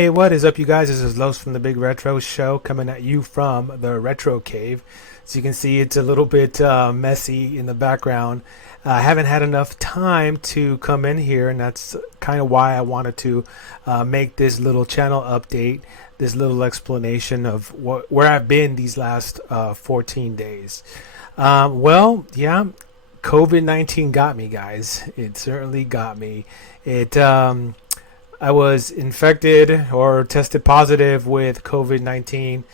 Hey, what is up, you guys? This is Los from the Big Retro Show coming at you from the Retro Cave. As you can see, it's a little bit messy in the background. I haven't had enough time to come in here, and that's kind of why I wanted to make this little channel update, this little explanation of where I've been these last 14 days. Yeah, COVID-19 got me, guys. It certainly got me. I was infected or tested positive with COVID-19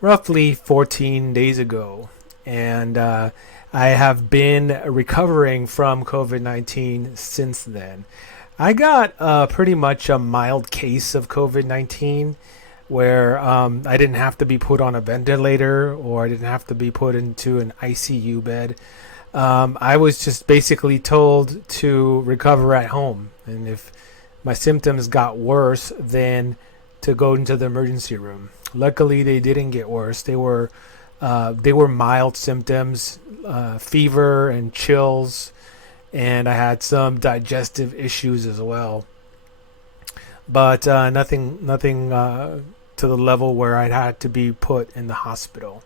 roughly 14 days ago. And I have been recovering from COVID-19 since then. I got pretty much a mild case of COVID-19 where I didn't have to be put on a ventilator or I didn't have to be put into an ICU bed. I was just basically told to recover at home. And if my symptoms got worse, then to go into the emergency room. Luckily, they didn't get worse. They were mild symptoms, fever and chills, and I had some digestive issues as well. But nothing to the level where I'd had to be put in the hospital.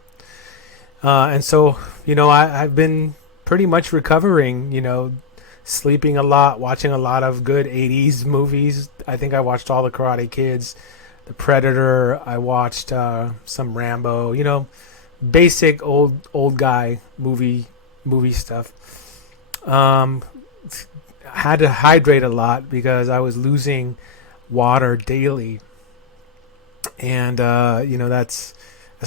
And so, I've been pretty much recovering, sleeping a lot, watching a lot of good 80s movies. I think I watched all the Karate Kids, The Predator. I watched some Rambo, basic old guy movie stuff. Had to hydrate a lot because I was losing water daily. And that's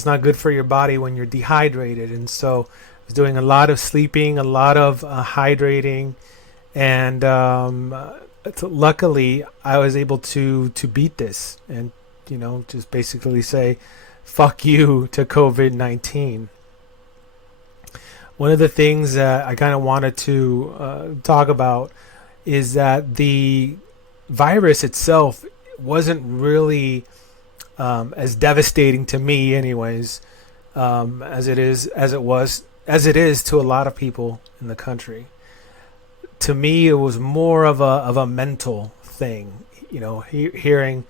not good for your body when you're dehydrated. And so I was doing a lot of sleeping, a lot of hydrating. And luckily, I was able to beat this and, just basically say, fuck you to COVID-19. One of the things that I kind of wanted to talk about is that the virus itself wasn't really as devastating to me, anyways, as it is to a lot of people in the country. To me, it was more of a mental thing. Hearing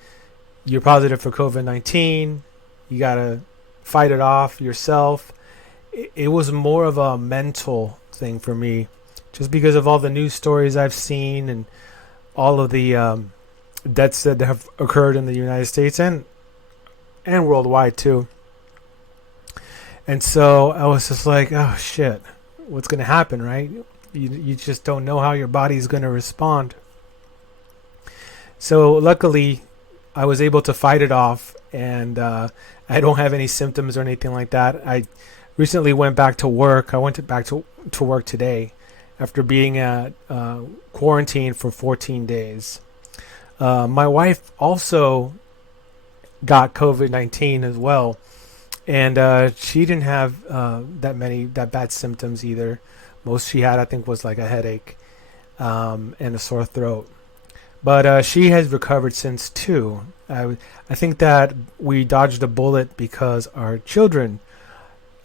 you're positive for COVID-19, you gotta fight it off yourself. It was more of a mental thing for me, just because of all the news stories I've seen and all of the deaths that have occurred in the United States and worldwide too. And so I was just like, oh shit, what's gonna happen, right? You just don't know how your body's going to respond. So luckily, I was able to fight it off, and I don't have any symptoms or anything like that. I recently went back to work. I went back to work today after being at quarantine for 14 days. My wife also got COVID-19 as well, and she didn't have that bad symptoms either. Most she had, I think, was like a headache and a sore throat. But she has recovered since too. I think that we dodged a bullet because our children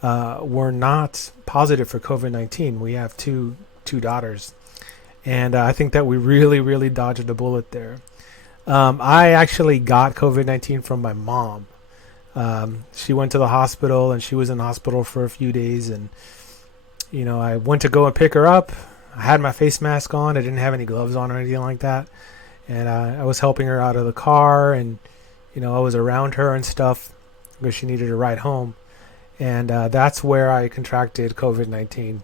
were not positive for COVID-19. We have two daughters. And I think that we really, really dodged a bullet there. I actually got COVID-19 from my mom. She went to the hospital, and she was in the hospital for a few days, and I went to go and pick her up. I had my face mask on. I didn't have any gloves on or anything like that. And I was helping her out of the car, and, I was around her and stuff because she needed a ride home. And that's where I contracted COVID-19.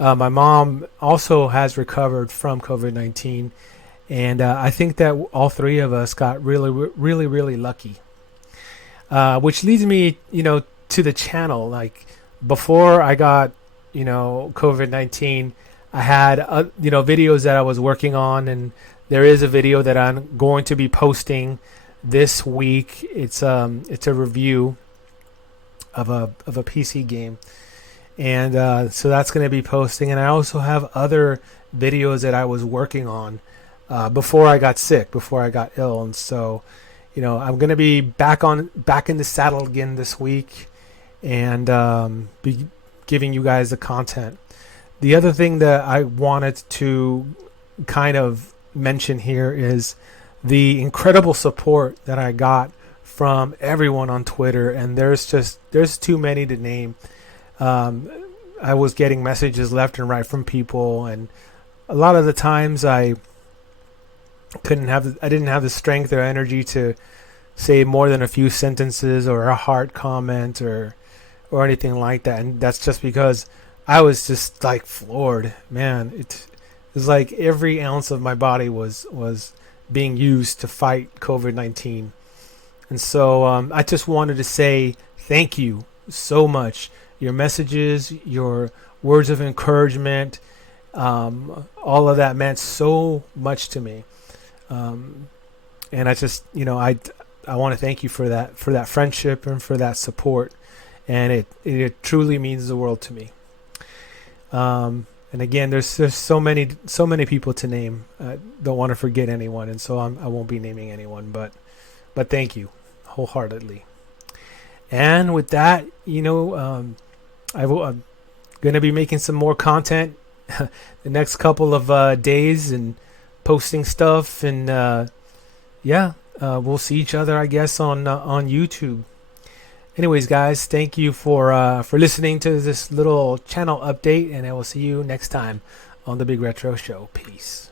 My mom also has recovered from COVID-19. And I think that all three of us got really, really, really lucky. Which leads me, to the channel. Like, before I got COVID-19, I had videos that I was working on, and there is a video that I'm going to be posting this week. It's a review of a PC game, and so that's going to be posting. And I also have other videos that I was working on before I got sick, before I got ill, and so I'm going to be back in the saddle again this week, and be giving you guys the content. The other thing that I wanted to kind of mention here is the incredible support that I got from everyone on Twitter, and there's too many to name. Um, I was getting messages left and right from people, and a lot of the times I didn't have the strength or energy to say more than a few sentences or a heart comment or anything like that, and that's just because I was just like floored, man. It was like every ounce of my body was being used to fight COVID-19. And so I just wanted to say thank you so much. Your messages, your words of encouragement, all of that meant so much to me. And I just, I want to thank you for that friendship and for that support. And it truly means the world to me. And again, there's so many people to name. I don't want to forget anyone, and so I won't be naming anyone. But thank you wholeheartedly. And with that, I'm going to be making some more content the next couple of days and posting stuff. And we'll see each other, I guess, on YouTube. Anyways, guys, thank you for listening to this little channel update, and I will see you next time on the Big Retro Show. Peace.